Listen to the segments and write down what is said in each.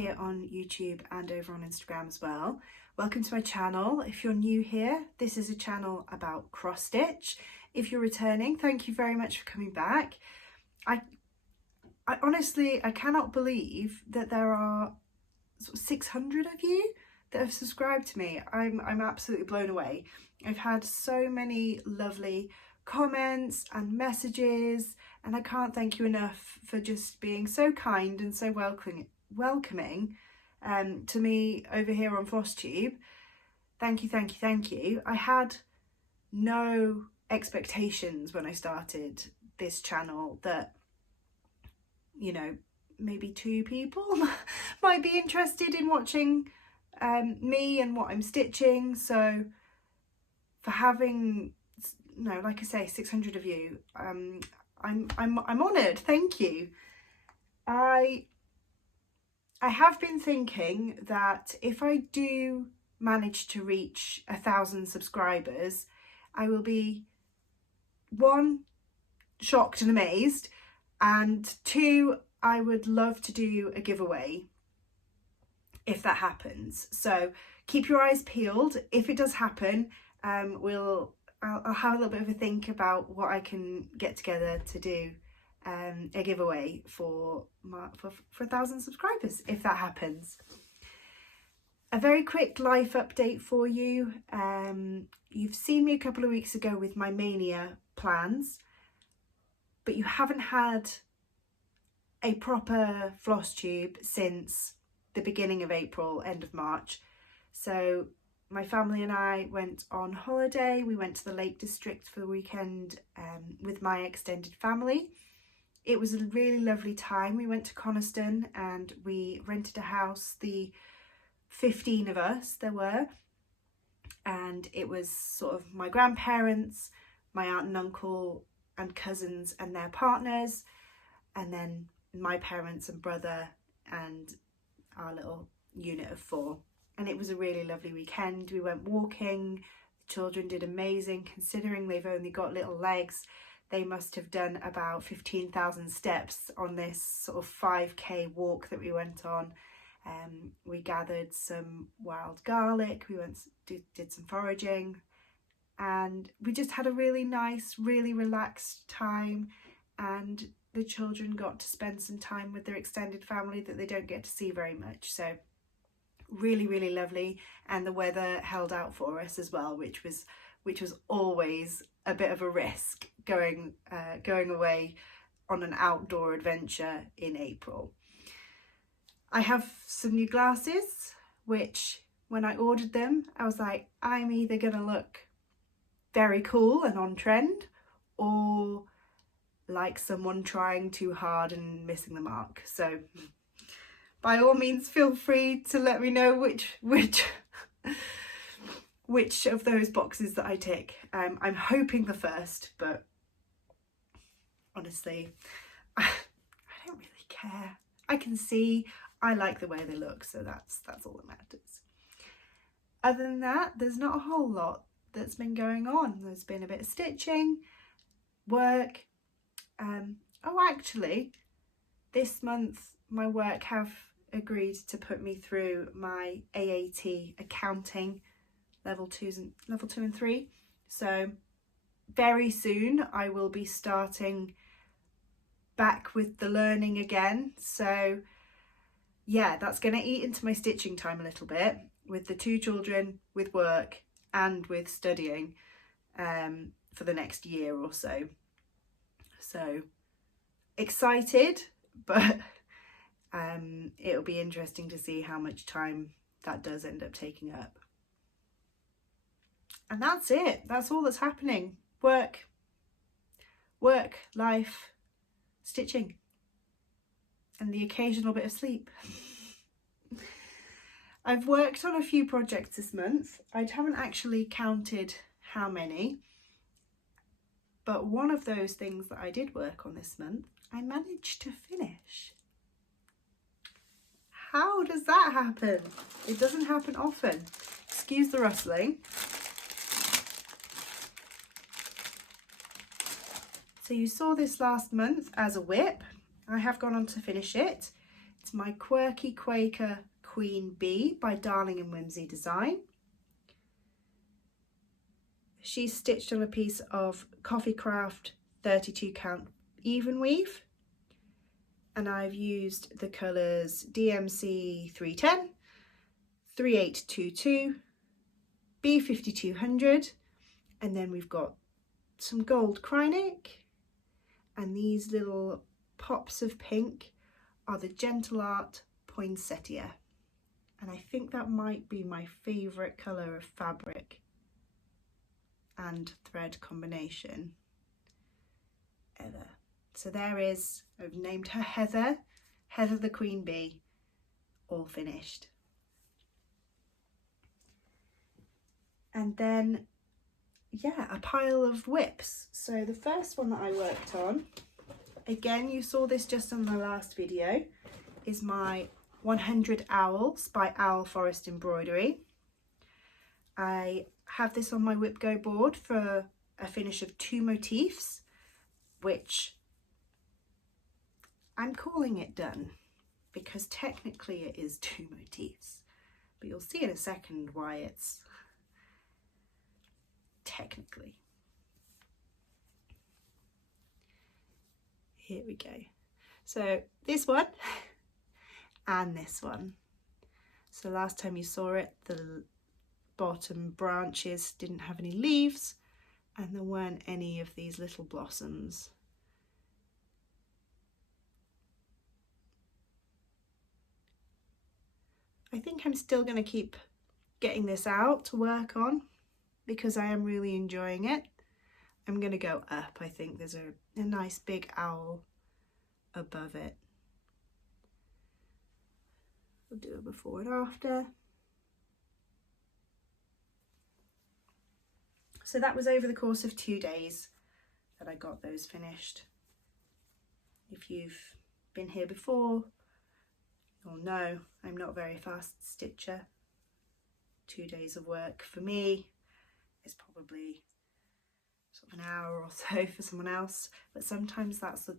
here on YouTube and over on Instagram as well. Welcome to my channel. If you're new here, this is a channel about cross stitch. If you're returning, thank you very much for coming back. I honestly, I cannot believe that there are sort of 600 of you that have subscribed to me. I'm absolutely blown away. I've had so many lovely comments and messages, and I can't thank you enough for just being so kind and so welcoming to me over here on Flosstube. Thank you, thank you, thank you. I had no expectations when I started this channel that, you know, maybe 2 people might be interested in watching me and what I'm stitching. So for having, like I say, 600 of you, I'm honoured. Thank you. I have been thinking that if I do manage to reach 1,000 subscribers, I will be 1, shocked and amazed, and 2, I would love to do a giveaway if that happens. So keep your eyes peeled. If it does happen, I'll have a little bit of a think about what I can get together to do a giveaway for 1,000 subscribers if that happens. A very quick life update for you. You've seen me a couple of weeks ago with my mania plans, but you haven't had a proper Flosstube since the beginning of April, end of March. So my family and I went on holiday. We went to the Lake District for the weekend with my extended family. It was a really lovely time. We went to Coniston and we rented a house, the 15 of us there were, and it was sort of my grandparents, my aunt and uncle and cousins and their partners, and then my parents and brother and our little unit of 4. And it was a really lovely weekend. We went walking. The children did amazing. Considering they've only got little legs, they must have done about 15,000 steps on this sort of 5k walk that we went on. We gathered some wild garlic. We did some foraging, and we just had a really nice, really relaxed time, and the children got to spend some time with their extended family that they don't get to see very much. So really, really lovely. And the weather held out for us as well, which was always a bit of a risk going away on an outdoor adventure in April. I have some new glasses, which when I ordered them, I was like, I'm either gonna look very cool and on trend, or like someone trying too hard and missing the mark. So by all means, feel free to let me know which of those boxes that I tick. I'm hoping the first, but honestly, I don't really care. I can see, I like the way they look, so that's all that matters. Other than that, there's not a whole lot that's been going on. There's been a bit of stitching, work. Actually, this month my work have agreed to put me through my AAT accounting level 2 and 3. So very soon I will be starting back with the learning again. So yeah, that's going to eat into my stitching time a little bit, with the 2 children, with work and with studying for the next year or so. So excited, but it'll be interesting to see how much time that does end up taking up. And that's it. That's all that's happening. Work, life, stitching, and the occasional bit of sleep. I've worked on a few projects this month. I haven't actually counted how many, but one of those things that I did work on this month, I managed to finish. How does that happen? It doesn't happen often. Excuse the rustling. So you saw this last month as a whip. I have gone on to finish it. It's It's my Quirky Quaker Queen Bee by Darling and Whimsy Design. She's stitched on a piece of Coffee Craft 32 count even weave, and I've used the colours DMC 310, 3822, B5200, and then we've got some gold Krynic, and these little pops of pink are the Gentle Art Poinsettia, and I think that might be my favourite colour of fabric and thread combination ever. So there is, I've named her Heather, Heather the Queen Bee, all finished. And then, yeah, a pile of whips. So the first one that I worked on, again, you saw this just on the last video, is my 100 Owls by Owl Forest Embroidery. I have this on my Whip Go board for a finish of 2 motifs, which I'm calling it done because technically it is 2 motifs, but you'll see in a second why it's technically. Here we go. So this one and this one. So last time you saw it, the bottom branches didn't have any leaves and there weren't any of these little blossoms. I think I'm still going to keep getting this out to work on because I am really enjoying it. I'm going to go up. I think there's a nice big owl above it. We'll do a before and after. So that was over the course of 2 days that I got those finished. If you've been here before, you'll know I'm not a very fast stitcher. 2 days of work for me is probably sort of an hour or so for someone else, but sometimes that's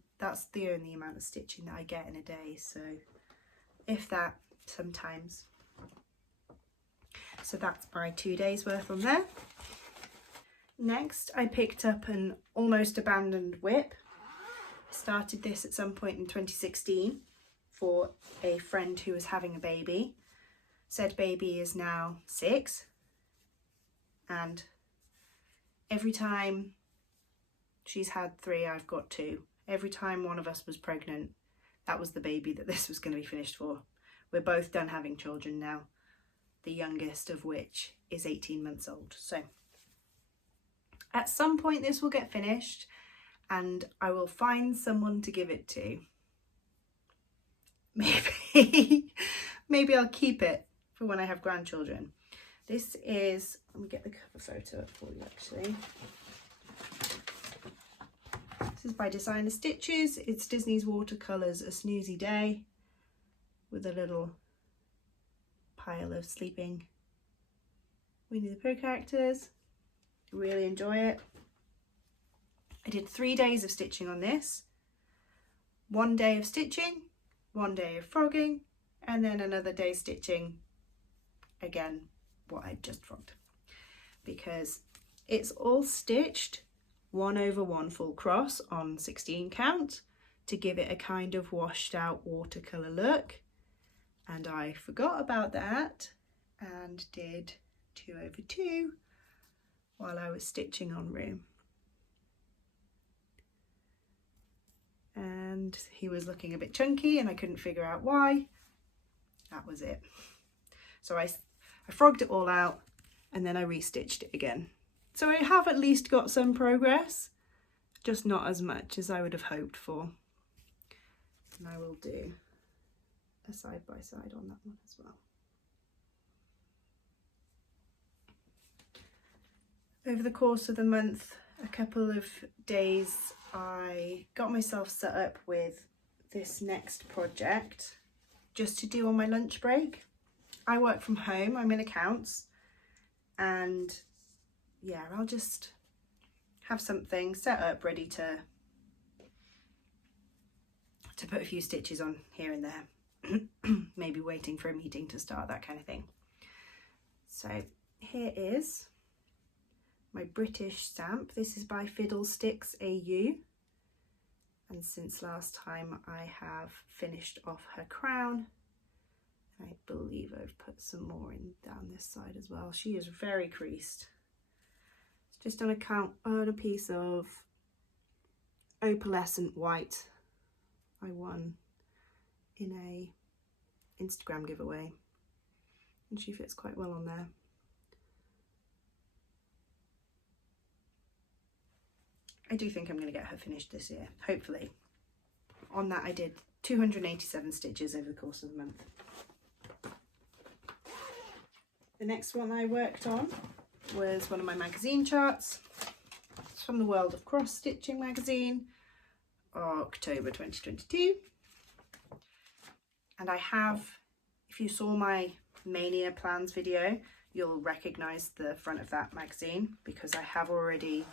the only amount of stitching that I get in a day, so if that, sometimes. So that's my 2 days worth on there. Next, I picked up an almost abandoned whip. I started this at some point in 2016 for a friend who was having a baby. Said baby is now 6, and every time she's had 3, I've got 2. Every time one of us was pregnant, that was the baby that this was going to be finished for. We're both done having children now, the youngest of which is 18 months old. So at some point this will get finished and I will find someone to give it to. Maybe I'll keep it for when I have grandchildren. This is, let me get the cover photo up for you actually. This is by Designer Stitches. It's Disney's Watercolours A Snoozy Day with a little pile of sleeping Winnie the Pooh characters. Really enjoy it. I did 3 days of stitching on this. 1 day of stitching, 1 day of frogging, and then another day stitching again what I just frogged, because it's all stitched 1/1 full cross on 16 count to give it a kind of washed out watercolour look, and I forgot about that and did 2/2 while I was stitching on room, and he was looking a bit chunky and I couldn't figure out why. That was it. So I frogged it all out and then I restitched it again. So I have at least got some progress, just not as much as I would have hoped for. And I will do a side by side on that one as well. Over the course of the month, a couple of days, I got myself set up with this next project just to do on my lunch break. I work from home, I'm in accounts, and yeah, I'll just have something set up ready to put a few stitches on here and there. maybe waiting for a meeting to start, that kind of thing. So here is my British stamp. This is by Fiddlesticks AU. And since last time I have finished off her crown. I believe I've put some more in down this side as well. She is very creased. It's just on a piece of opalescent white I won in a Instagram giveaway, and she fits quite well on there. I do think I'm going to get her finished this year, hopefully. On that I did 287 stitches over the course of the month. The next one I worked on was one of my magazine charts. It's from the World of Cross Stitching magazine, October 2022. And I have, if you saw my Mania plans video, you'll recognise the front of that magazine, because I have already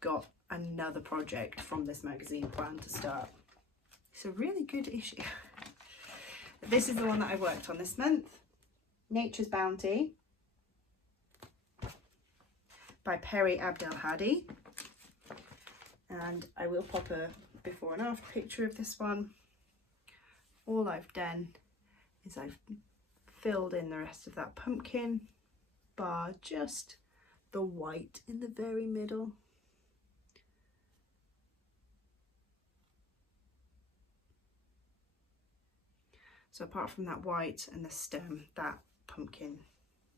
got another project from this magazine planned to start. It's a really good issue. This is the one that I worked on this month. Nature's Bounty by Perry Abdelhadi, and I will pop a before and after picture of this one. All I've done is I've filled in the rest of that pumpkin, bar just the white in the very middle. So apart from that white and the stem, that pumpkin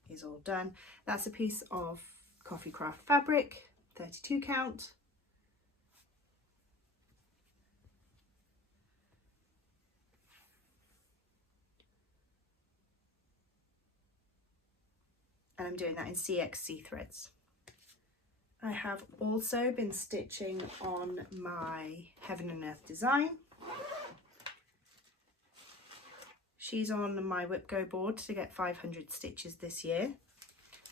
is all done. That's a piece of Coffee Craft fabric, 32 count. And I'm doing that in CXC threads. I have also been stitching on my Heaven and Earth design. She's on my Whip Go board to get 500 stitches this year.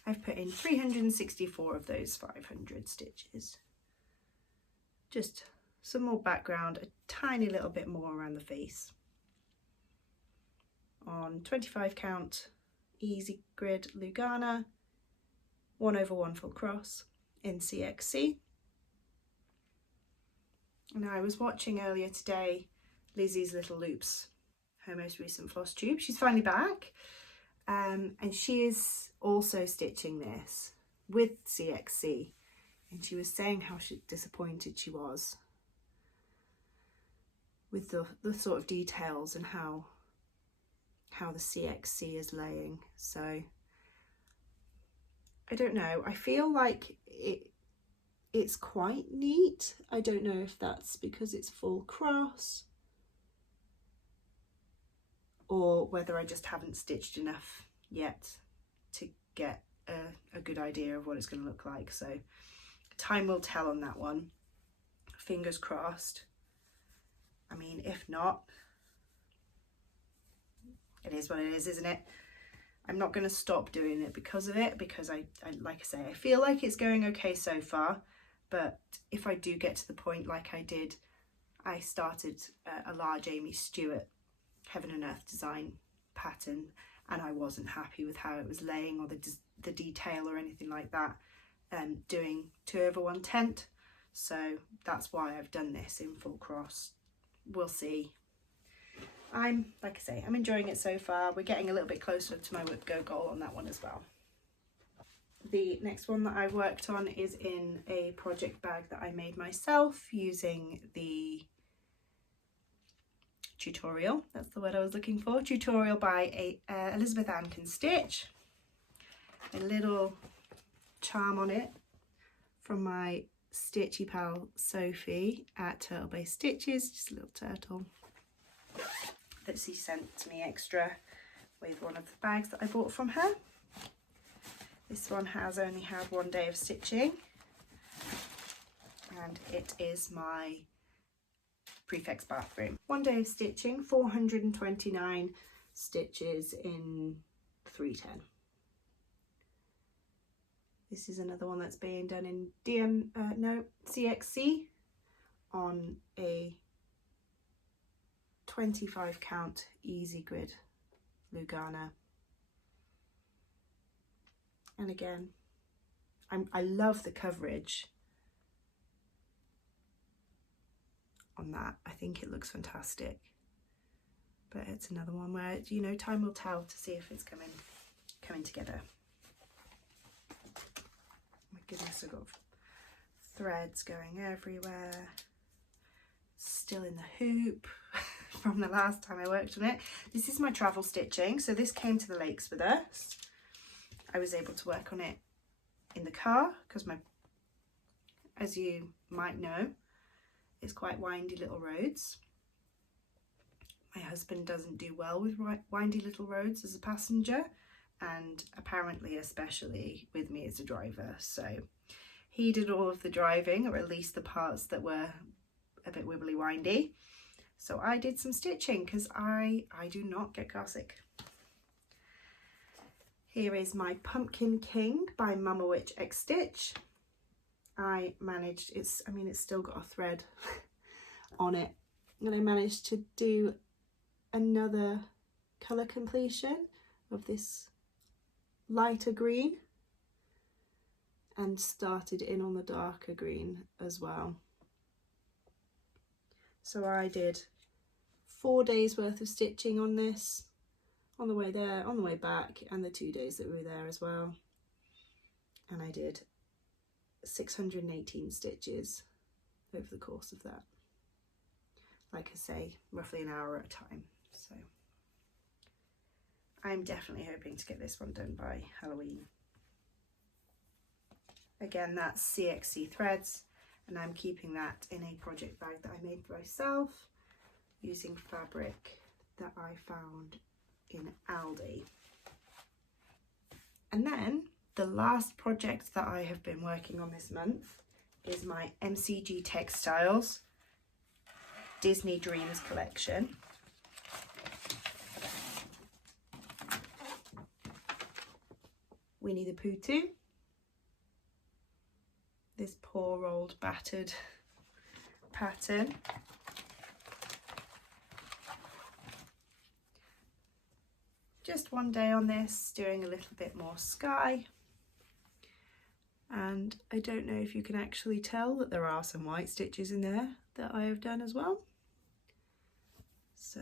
I've put in 364 of those 500 stitches. Just some more background, a tiny little bit more around the face. On 25 count Easy Grid Lugana, 1/1 full cross in CXC. And I was watching earlier today Lizzie's Little Loops, her most recent Flosstube. She's finally back, and she is also stitching this with CXC, and she was saying how disappointed she was with the sort of details and how the CXC is laying. So I don't know, I feel like it's quite neat. I don't know if that's because it's full cross or whether I just haven't stitched enough yet to get a good idea of what it's going to look like. So time will tell on that one. Fingers crossed. I mean, if not, it is what it is, isn't it? I'm not going to stop doing it because of it, because I like I say, I feel like it's going okay so far. But if I do get to the point like I did, I started a large Amy Stewart Heaven and Earth design pattern, and I wasn't happy with how it was laying or the detail or anything like that, doing 2/1 tent. So that's why I've done this in full cross. We'll see. Like I say, I'm enjoying it so far. We're getting a little bit closer to my Whip Go goal on that one as well. The next one that I worked on is in a project bag that I made myself using the tutorial, that's the word I was looking for, tutorial by Elizabeth Ann Can Stitch. A little charm on it from my stitchy pal Sophie at Turtle Bay Stitches, just a little turtle that she sent to me extra with one of the bags that I bought from her. This one has only had 1 day of stitching, and it is my prefix bathroom. 1 day of stitching, 429 stitches in 310. This is another one that's being done in CXC on a 25 count easy grid Lugana. And again, I love the coverage on that. I think it looks fantastic. But it's another one where, you know, time will tell to see if it's coming together. My goodness, I've got threads going everywhere. Still in the hoop from the last time I worked on it. This is my travel stitching. So this came to the lakes with us. I was able to work on it in the car because as you might know, it's quite windy little roads. My husband doesn't do well with windy little roads as a passenger, and apparently especially with me as a driver. So he did all of the driving, or at least the parts that were a bit wibbly windy. So I did some stitching because I do not get car sick. Here is my Pumpkin King by Mama Witch X Stitch. I managed, it's still got a thread on it, and I managed to do another colour completion of this lighter green and started in on the darker green as well. So I did 4 days worth of stitching on this, on the way there, on the way back, and the 2 days that we were there as well. And I did 618 stitches over the course of that. Like I say, roughly an hour at a time. So I'm definitely hoping to get this one done by Halloween. Again, that's CXC threads, and I'm keeping that in a project bag that I made for myself using fabric that I found in Aldi. And then the last project that I have been working on this month is my MCG Textiles Disney Dreams collection. Winnie the Pooh 2. This poor old battered pattern. Just one day on this, doing a little bit more sky. And I don't know if you can actually tell that there are some white stitches in there that I have done as well. So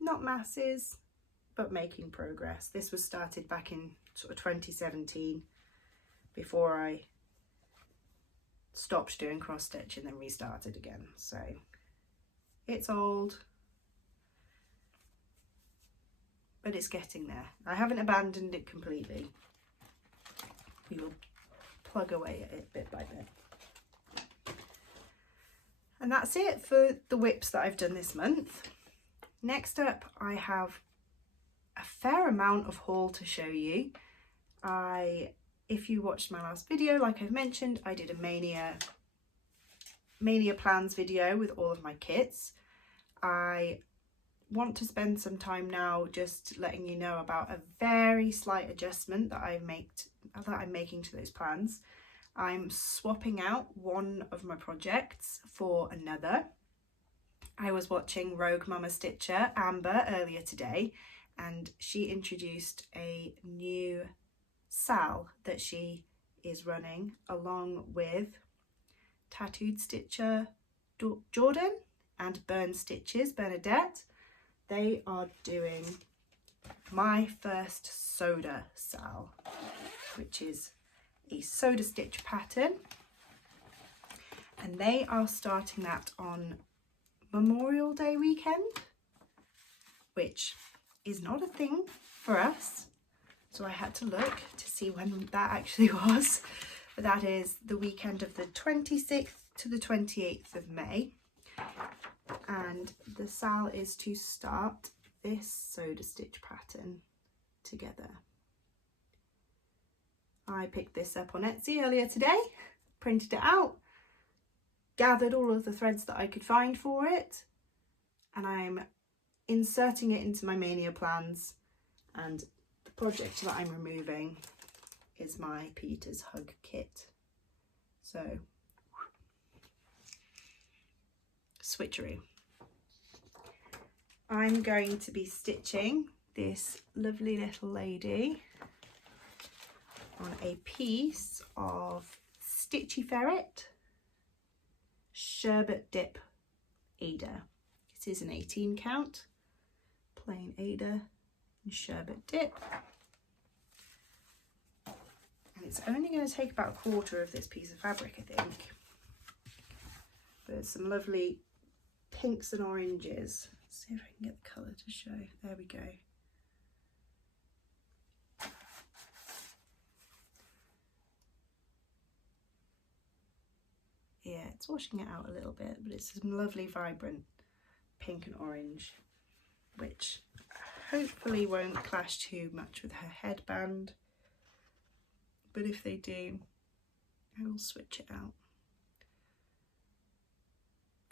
not masses, but making progress. This was started back in sort of 2017 before I stopped doing cross stitch and then restarted again. So it's old, but it's getting there. I haven't abandoned it completely. We will plug away at it bit by bit. And that's it for the whips that I've done this month. Next up, I have a fair amount of haul to show you. If you watched my last video, like I've mentioned, I did a Mania plans video with all of my kits. I want to spend some time now just letting you know about a very slight adjustment that I'm making to those plans. I'm swapping out one of my projects for another. I was watching Rogue Mama Stitcher, Amber, earlier today, and she introduced a new SAL that she is running along with Tattooed Stitcher Jordan and Burn Stitches Bernadette. They are doing my first soda SAL, which is a soda stitch pattern, and they are starting that on Memorial Day weekend, which is not a thing for us, so I had to look to see when that actually was, but that is the weekend of the 26th to the 28th of May, and the SAL is to start this soda stitch pattern together. I picked this up on Etsy earlier today, printed it out, gathered all of the threads that I could find for it, and I'm inserting it into my Mania plans, and the project that I'm removing is my Peter's Hug kit. So switcheroo. I'm going to be stitching this lovely little lady on a piece of Stitchy Ferret Sherbet Dip Ada. It is an 18 count, plain Ada and Sherbet Dip. And it's only going to take about a quarter of this piece of fabric, I think. But there's some lovely pinks and oranges. Let's see if I can get the colour to show. There we go. Yeah, it's washing it out a little bit, but it's some lovely vibrant pink and orange, which hopefully won't clash too much with her headband. But if they do, I will switch it out.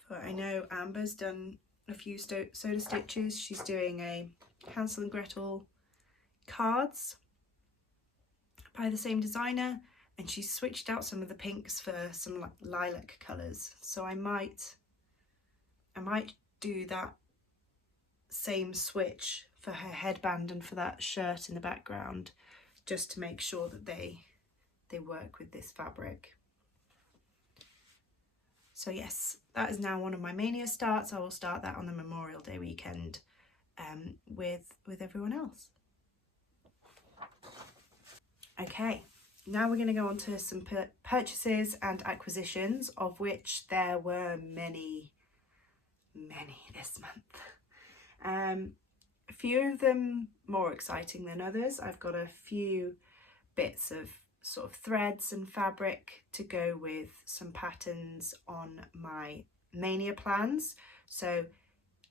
But I know Amber's done a few soda stitches. She's doing a Hansel and Gretel cards by the same designer, and she's switched out some of the pinks for some lilac colours. So I might do that same switch for her headband and for that shirt in the background, just to make sure that they work with this fabric. So yes, that is now one of my mania starts. I will start that on the Memorial Day weekend with everyone else. Okay, now we're going to go on to some purchases and acquisitions, of which there were many this month. A few of them more exciting than others. I've got a few bits of sort of threads and fabric to go with some patterns on my mania plans. So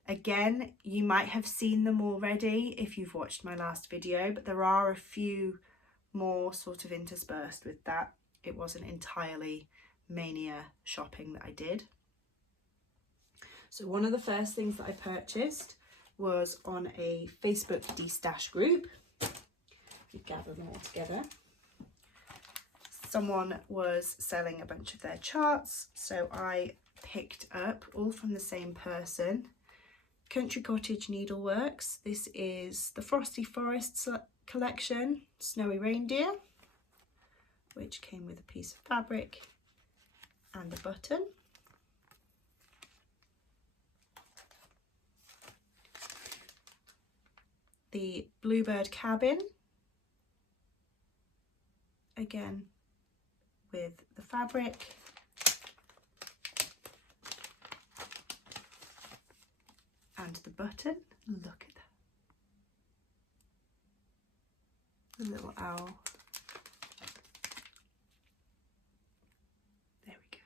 again, you might have seen them already if you've watched my last video, but there are a few more sort of interspersed with that. It wasn't entirely mania shopping that I did. So one of the first things that I purchased was on a Facebook de-stash group. You gather them all together. Someone was selling a bunch of their charts, so I picked up, all from the same person, Country Cottage Needleworks. This is the Frosty Forests collection, Snowy Reindeer, which came with a piece of fabric and a button. The Bluebird Cabin, again with the fabric. And the button. Look at that. The little owl. There we go.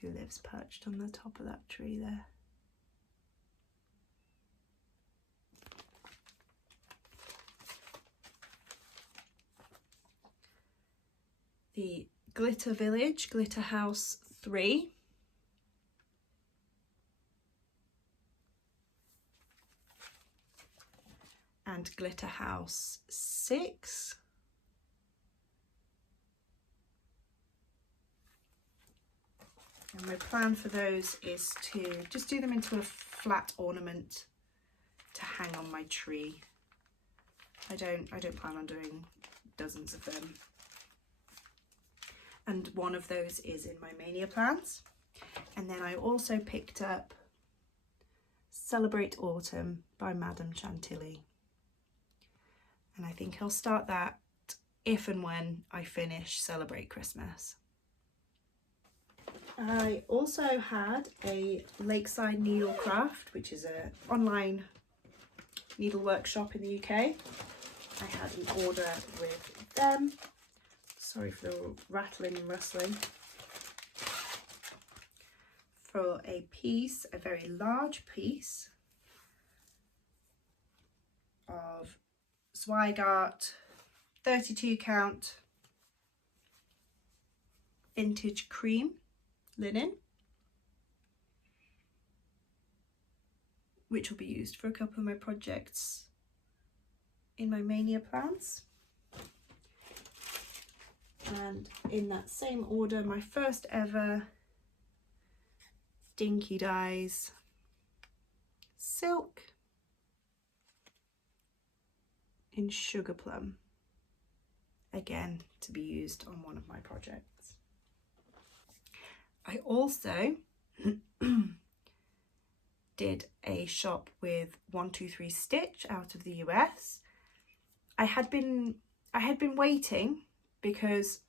Who lives perched on the top of that tree there. The Glitter Village, Glitter House 3. And Glitter House 6. And my plan for those is to just do them into a flat ornament to hang on my tree. I don't plan on doing dozens of them. And one of those is in my mania plans. And then I also picked up Celebrate Autumn by Madame Chantilly. And I think I'll start that if and when I finish Celebrate Christmas. I also had a Lakeside Needlecraft, which is an online needle workshop in the UK. I had an order with them. Sorry for the rattling and rustling. For a piece, a very large piece of Zweigart 32 count vintage cream linen, which will be used for a couple of my projects in my mania plans. And in that same order, my first ever Dinky Dyes silk in Sugar Plum, again to be used on one of my projects. I also did a shop with 123 Stitch out of the US. I had been waiting because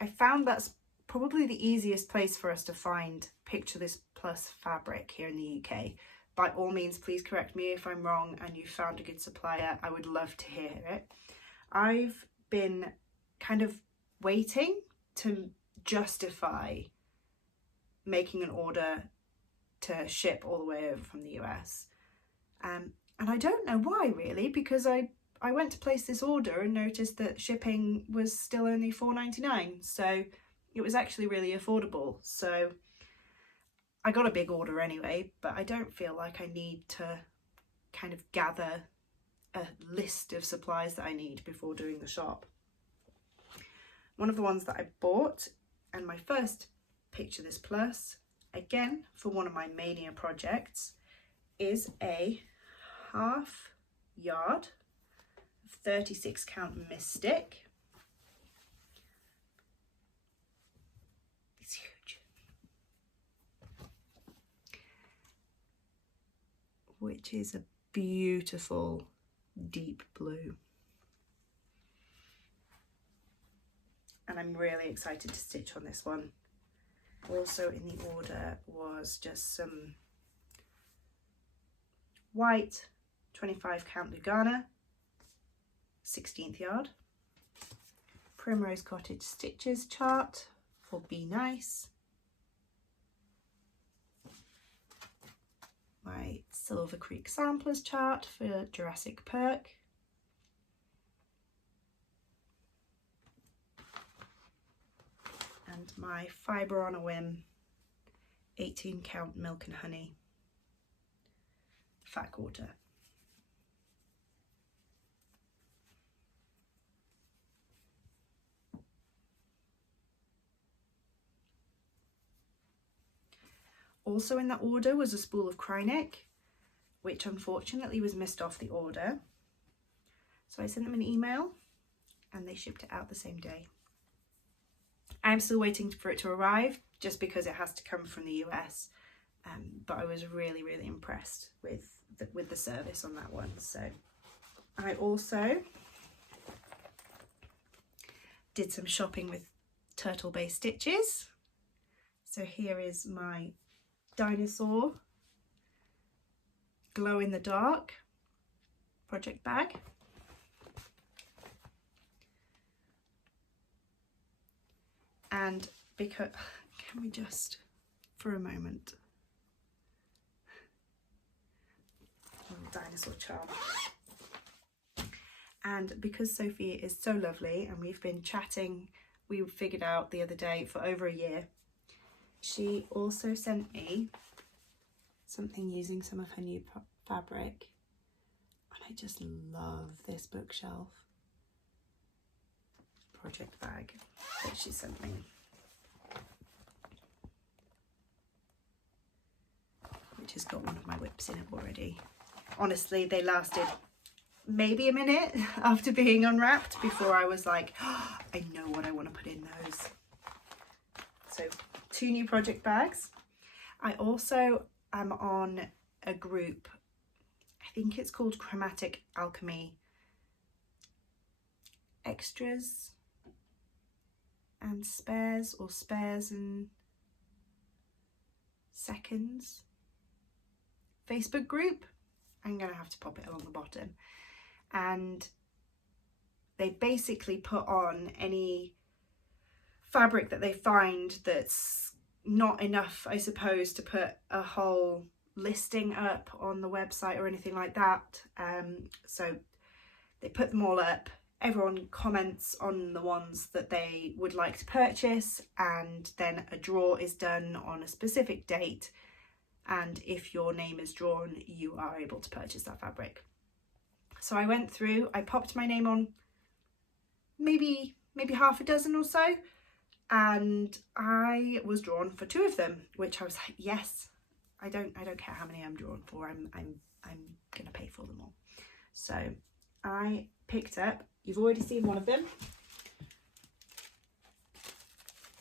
I found that's probably the easiest place for us to find Picture This Plus fabric here in the UK. By all means, please correct me if I'm wrong and you found a good supplier. I would love to hear it. I've been kind of waiting to justify making an order to ship all the way over from the US. And I don't know why really, because I went to place this order and noticed that shipping was still only $4.99, so it was actually really affordable. So I got a big order anyway, but I don't feel like I need to kind of gather a list of supplies that I need before doing the shop. One of the ones that I bought, and my first Picture This Plus, again for one of my mania projects, is a half yard 36 count Mystic. It's huge. Which is a beautiful deep blue. And I'm really excited to stitch on this one. Also in the order was just some white 25 count Lugana, 16th yard, Primrose Cottage Stitches chart for Be Nice, my Silver Creek Samplers chart for Jurassic Perk, and my Fibre on a Whim 18 count Milk and Honey Fat Quarter. Also in that order was a spool of Kryneck, which unfortunately was missed off the order. So I sent them an email and they shipped it out the same day. I'm still waiting for it to arrive just because it has to come from the US. But I was really, really impressed with the service on that one. So I also did some shopping with Turtle Bay Stitches. So here is my Dinosaur glow in the dark project bag. And because, can we just, for a moment, little dinosaur charm. And because Sophie is so lovely and we've been chatting, we figured out the other day for over a year, she also sent me something using some of her new fabric, and I just love this bookshelf project bag that she sent me, which has got one of my whips in it already. Honestly, they lasted maybe a minute after being unwrapped before I was like, oh, I know what I want to put in those. So 2 new project bags. I also am on a group, I think it's called Chromatic Alchemy Extras and Spares, or Spares and Seconds Facebook group. I'm going to have to pop it along the bottom. And they basically put on any fabric that they find that's not enough, I suppose, to put a whole listing up on the website or anything like that. So they put them all up. Everyone comments on the ones that they would like to purchase, and then a draw is done on a specific date, and if your name is drawn, you are able to purchase that fabric. So I went through, I popped my name on maybe maybe half a dozen or so, and I was drawn for 2 of them, which I was like, yes, I don't care how many I'm drawn for, I'm gonna pay for them all. So I picked up, you've already seen one of them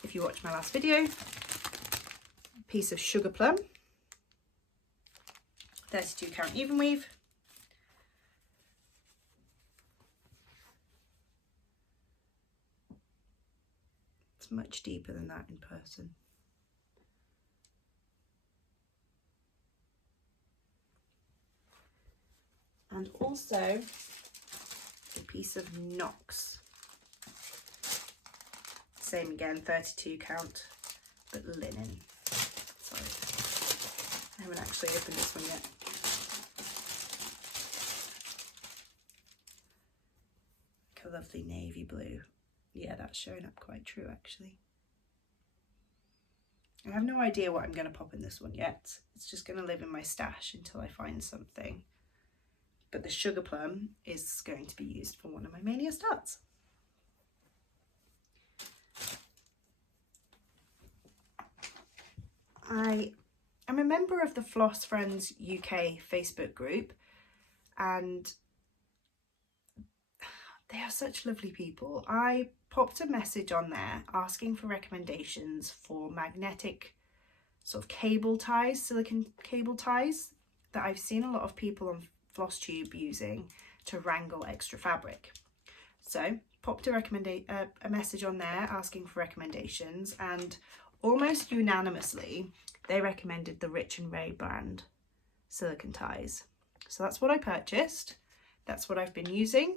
if you watched my last video, a piece of sugar plum, 32 count even weave. It's much deeper than that in person. And also a piece of Knox. Same again, 32 count, but linen. Sorry, I haven't actually opened this one yet. Like a lovely navy blue. Yeah, that's showing up quite true actually. I have no idea what I'm going to pop in this one yet. It's just going to live in my stash until I find something. But the sugar plum is going to be used for one of my mania starts. I am a member of the Floss Friends UK Facebook group, and they are such lovely people. I popped a message on there asking for recommendations for magnetic sort of cable ties, silicone cable ties that I've seen a lot of people on Flosstube using to wrangle extra fabric. So popped a message on there asking for recommendations, and almost unanimously they recommended the Rich and Ray brand silicone ties. So that's what I purchased, that's what I've been using,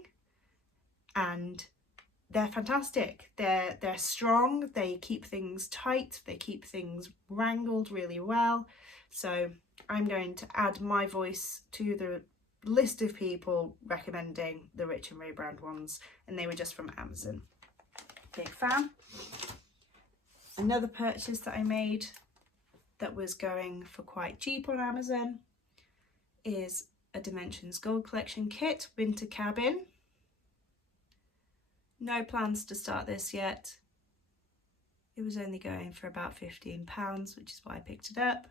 and they're fantastic. They're strong, they keep things tight, they keep things wrangled really well. So I'm going to add my voice to the list of people recommending the Rich and Ray brand ones, and they were just from Amazon. Big fan. Another purchase that I made that was going for quite cheap on Amazon is a Dimensions Gold Collection kit, Winter Cabin. No plans to start this yet. It was only going for about £15, which is why I picked it up.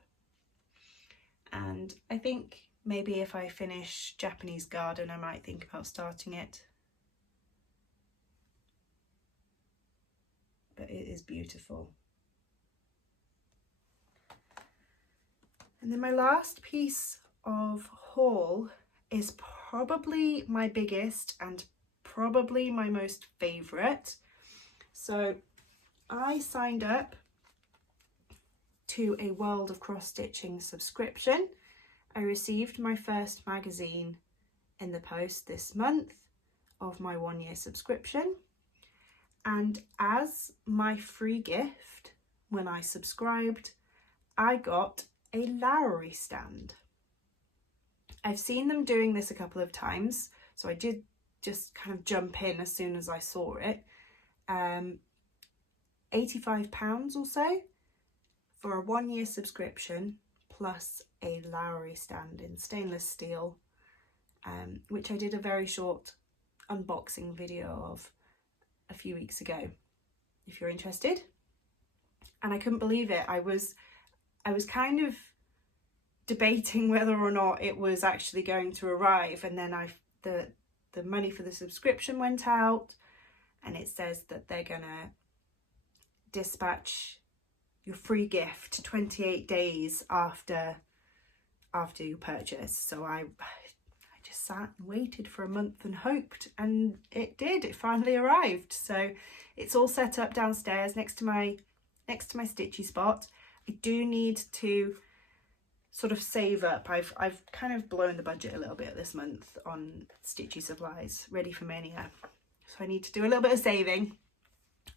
And I think maybe if I finish Japanese Garden, I might think about starting it. But it is beautiful. And then my last piece of haul is probably my biggest and probably my most favourite. So I signed up to a World of Cross Stitching subscription. I received my first magazine in the post this month of my 1-year subscription, and as my free gift when I subscribed, I got a Lowry stand. I've seen them doing this a couple of times, so I did just kind of jump in as soon as I saw it. £85 or so for a 1-year subscription, plus a Lowry stand in stainless steel, which I did a very short unboxing video of a few weeks ago, if you're interested. And I couldn't believe it. I was kind of debating whether or not it was actually going to arrive, and then the money for the subscription went out, and it says that they're gonna dispatch your free gift 28 days after your purchase. So I just sat and waited for a month and hoped, and it did. It finally arrived. So it's all set up downstairs next to my stitchy spot. I do need to sort of save up. I've kind of blown the budget a little bit this month on stitchy supplies ready for Mania, so I need to do a little bit of saving,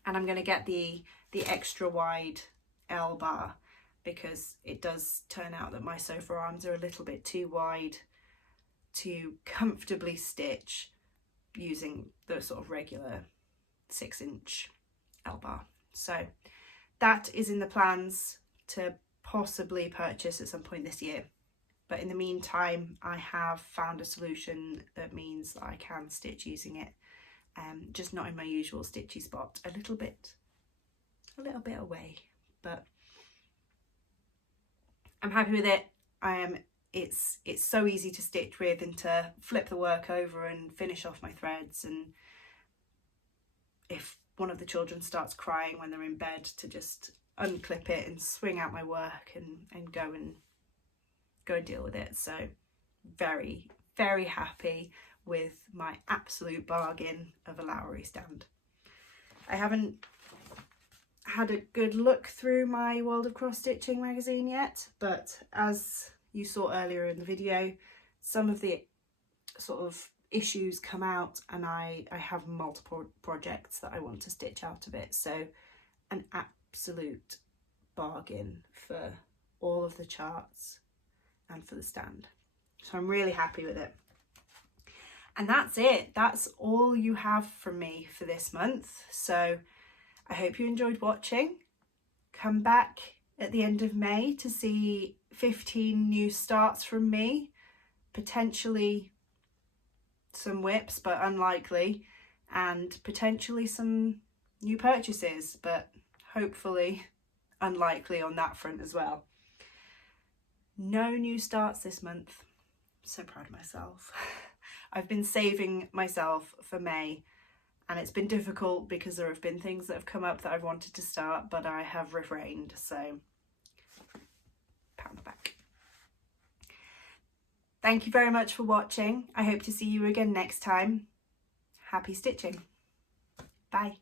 and I'm going to get the extra wide L bar, because it does turn out that my sofa arms are a little bit too wide to comfortably stitch using the sort of regular 6-inch L bar. So that is in the plans to possibly purchase at some point this year. But in the meantime, I have found a solution that means that I can stitch using it just not in my usual stitchy spot, a little bit away, but I'm happy with it. It's so easy to stitch with and to flip the work over and finish off my threads, and if one of the children starts crying when they're in bed, to just unclip it and swing out my work and go and deal with it. So very, very happy with my absolute bargain of a Lowry stand. I haven't had a good look through my World of Cross Stitching magazine yet, but as you saw earlier in the video, some of the sort of issues come out, and I have multiple projects that I want to stitch out of it. So an absolute bargain for all of the charts and for the stand. So I'm really happy with it. And that's it. That's all you have from me for this month. So I hope you enjoyed watching. Come back at the end of May to see 15 new starts from me, potentially some whips, but unlikely, and potentially some new purchases, but hopefully unlikely on that front as well. No new starts this month. I'm so proud of myself. I've been saving myself for May, and it's been difficult because there have been things that have come up that I've wanted to start, but I have refrained, so pat on the back. Thank you very much for watching. I hope to see you again next time. Happy stitching. Bye.